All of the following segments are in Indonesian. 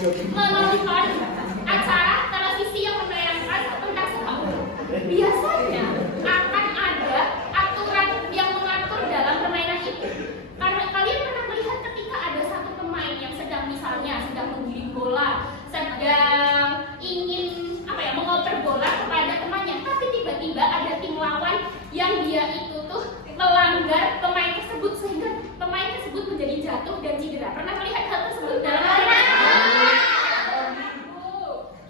menonton acara televisi yang menayangkan tentang sepak bola. Biasanya akan ada aturan yang mengatur dalam permainan itu. Karena kalian pernah melihat ketika ada satu pemain yang sedang menggiring bola, sedang ingin mengoper bola kepada temannya, tapi tiba-tiba ada tim lawan yang dia itu tuh melanggar pemain tersebut sehingga pemain tersebut menjadi jatuh dan cedera. Pernah melihat hal tersebut dalam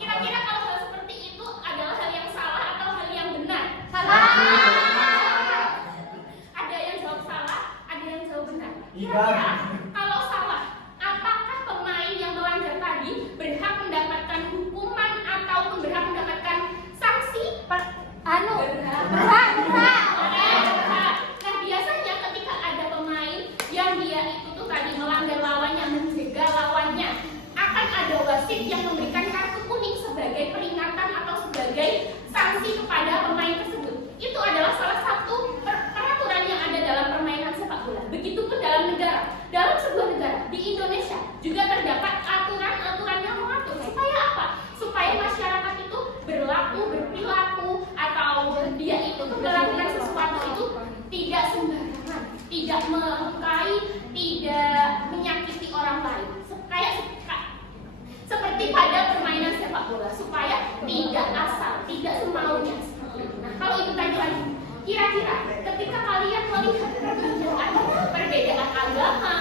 kira-kira kalau hal seperti itu adalah hal yang salah atau hal yang benar? Salah. Ada yang jawab salah, ada yang jawab benar. Kira-kira kalau salah, apakah pemain yang melanggar tadi berhak mendapatkan hukuman ataupun berhak mendapatkan sanksi? Berhak. Nah, biasanya ketika ada pemain yang dia itu tuh tadi melanggar lawannya, menjegal lawannya, akan ada wasit yang memberikan kartu kuning sebagai peringatan atau sebagai sanksi kepada pemain tersebut. Itu adalah salah satu peraturan yang ada dalam permainan sepak bola. Begitupun dalam sebuah negara, di Indonesia juga terdapat aturan-aturan yang mengatur supaya apa? Supaya masyarakat itu berperilaku atau dia itu melakukan sesuatu itu tidak sembarangan, tidak melukai, tidak menyakiti orang lain. Seperti pada permainan sepak bola, supaya tidak asal, tidak semaunya. Nah, kalau itu tadi lagi, kira-kira ketika kalian melihat perbedaan agama,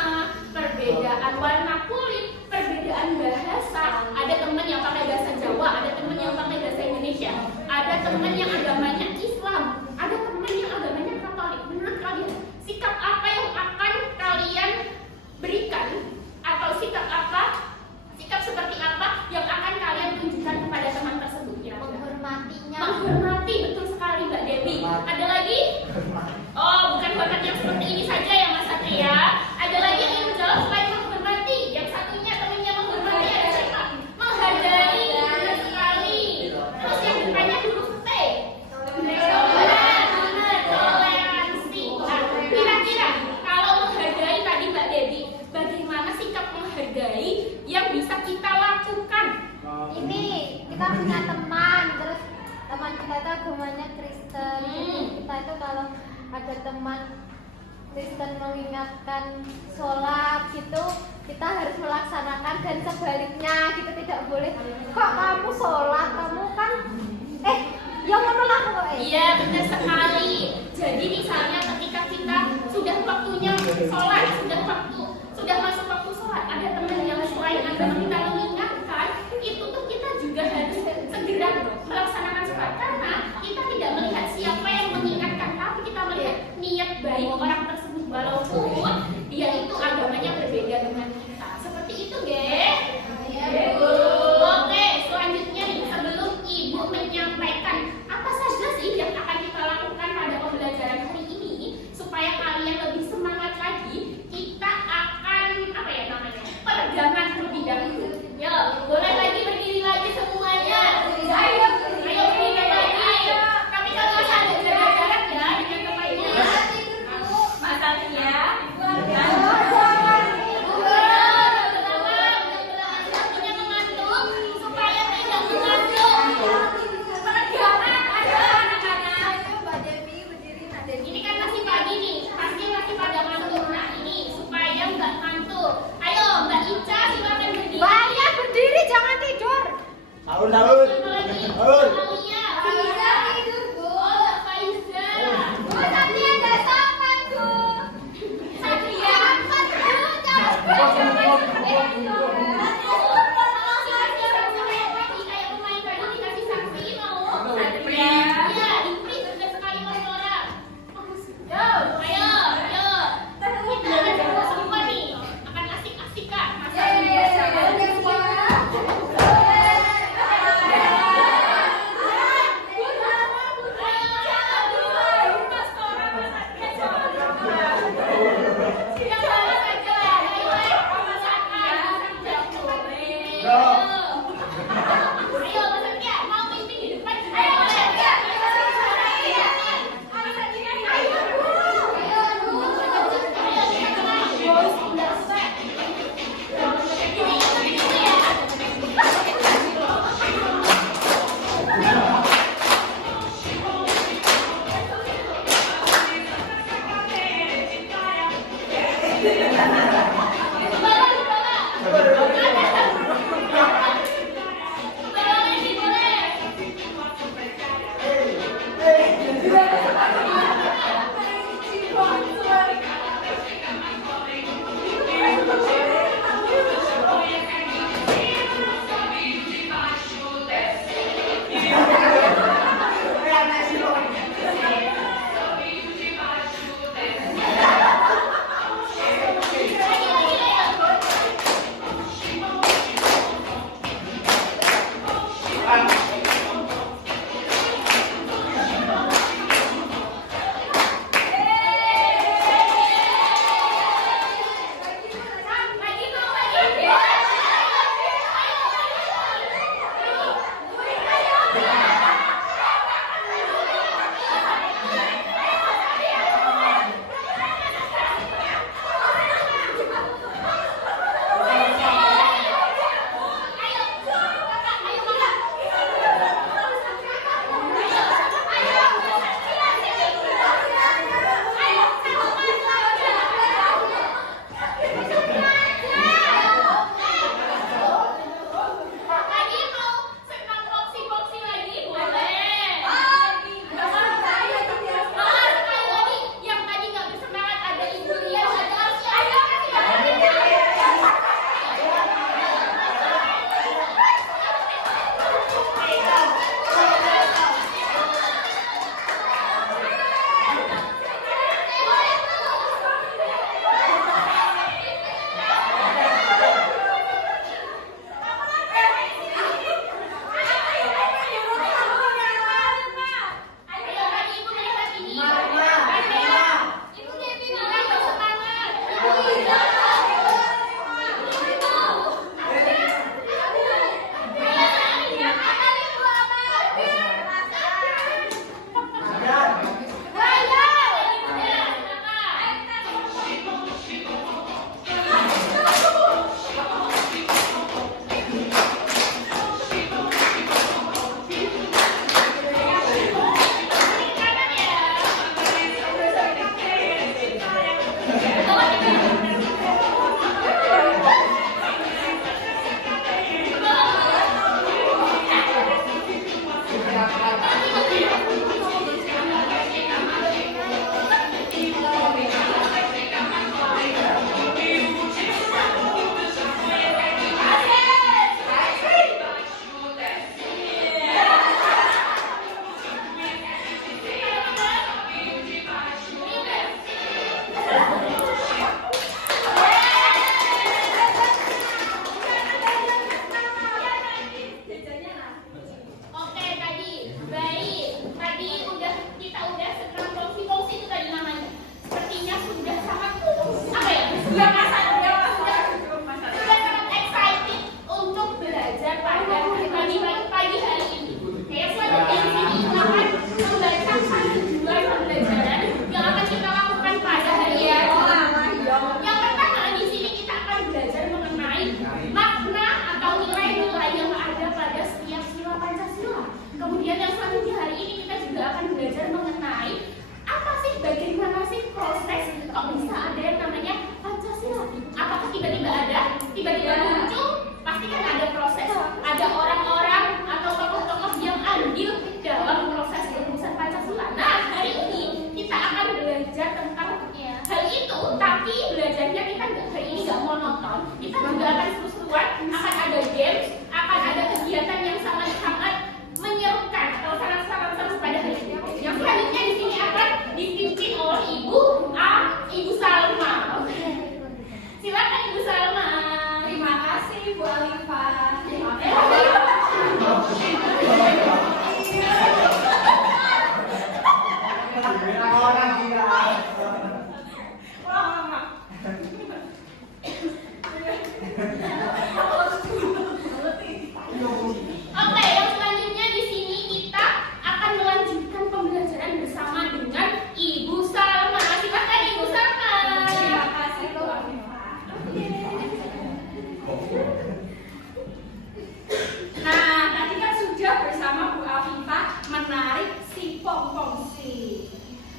perbedaan warna kulit, perbedaan bahasa, ada teman yang pakai bahasa Jawa, ada teman yang pakai bahasa Indonesia, ada teman yang agamanya Islam, ada teman yang agamanya Katolik. Menurut kalian, sikap apa yang akan kalian berikan atau sikap seperti apa yang akan kalian tunjukkan kepada teman tersebut? Menghormati, betul sekali Mbak Dewi. Ada lagi? Oh, bukan hormat yang seperti ini saja ya Mas Satria. Ada lagi yang menjawab selain menghormati. Yang satunya temannya menghormati ada siapa? Menghargai, benar sekali. Terus yang depannya huruf T. Toleransi. Nah, kira-kira kalau menghargai tadi Mbak Dewi, bagaimana sikap menghargai yang bisa kita lakukan? Ini kita punya teman, terus teman kita itu agamanya Kristen. Kita itu kalau ada teman Kristen mengingatkan sholat gitu, kita harus melaksanakan, dan sebaliknya gitu, tidak boleh kok kamu sholat, kamu kan yang ngono lah kok. Iya, benar sekali. Jadi misalnya ketika kita sudah waktunya sholat, sudah masuk waktu sholat, ada teman yang selain agama kita mengingatkan, itu tuh kita juga harus segera melaksanakan sholat, karena kita tidak melihat siapa yang mengingatkan, tapi kita melihat niat baik orang tersebut walaupun dia itu agamanya berbeda dengan kita. Seperti itu, Oke, selanjutnya nih, sebelum Ibu menyampaikan apa saja sih yang akan kita lakukan pada pembelajaran hari ini,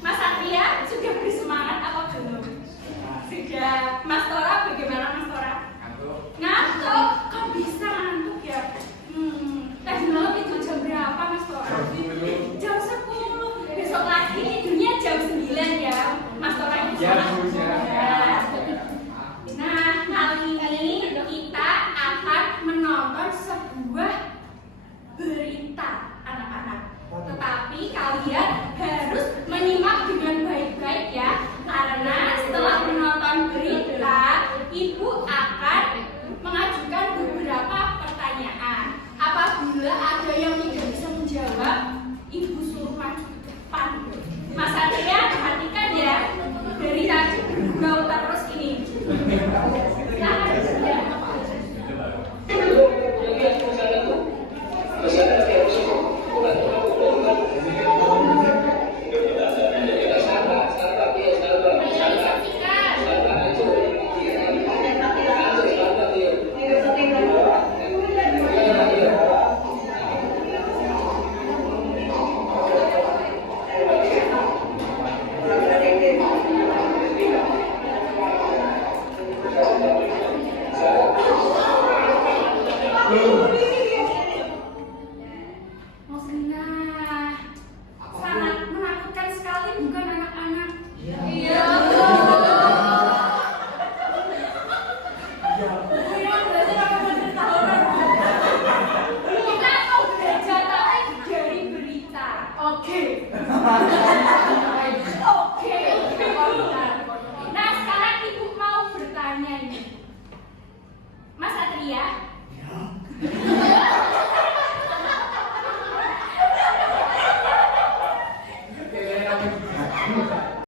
Mas Satria sudah bersemangat apa belum? Sudah. Mas Tora bagaimana Mas Tora? Ngantuk. Kok bisa ngantuk ya? Tadi malam itu jam berapa Mas Tora? Jam 10. Besok lagi tidurnya jam 9 ya. Mas Tora itu Nah, kali ini kita akan menonton sebuah berita anak-anak. Tetapi kalian harus menyimak dengan baik-baik ya. Karena setelah menonton berita, Ibu akan mengajukan beberapa pertanyaan. Apabila ada yang tidak bisa menjawab, Ibu suruh maju ke depan. Mas Satria, perhatikan ya. Dari tadi bergurau terus ini. Moslina, sangat menakutkan sekali bukan anak-anak? Iya. Kita mau belajar lagi dari berita. Oke. Nah, sekarang Ibu mau bertanya nih. Mas Satria,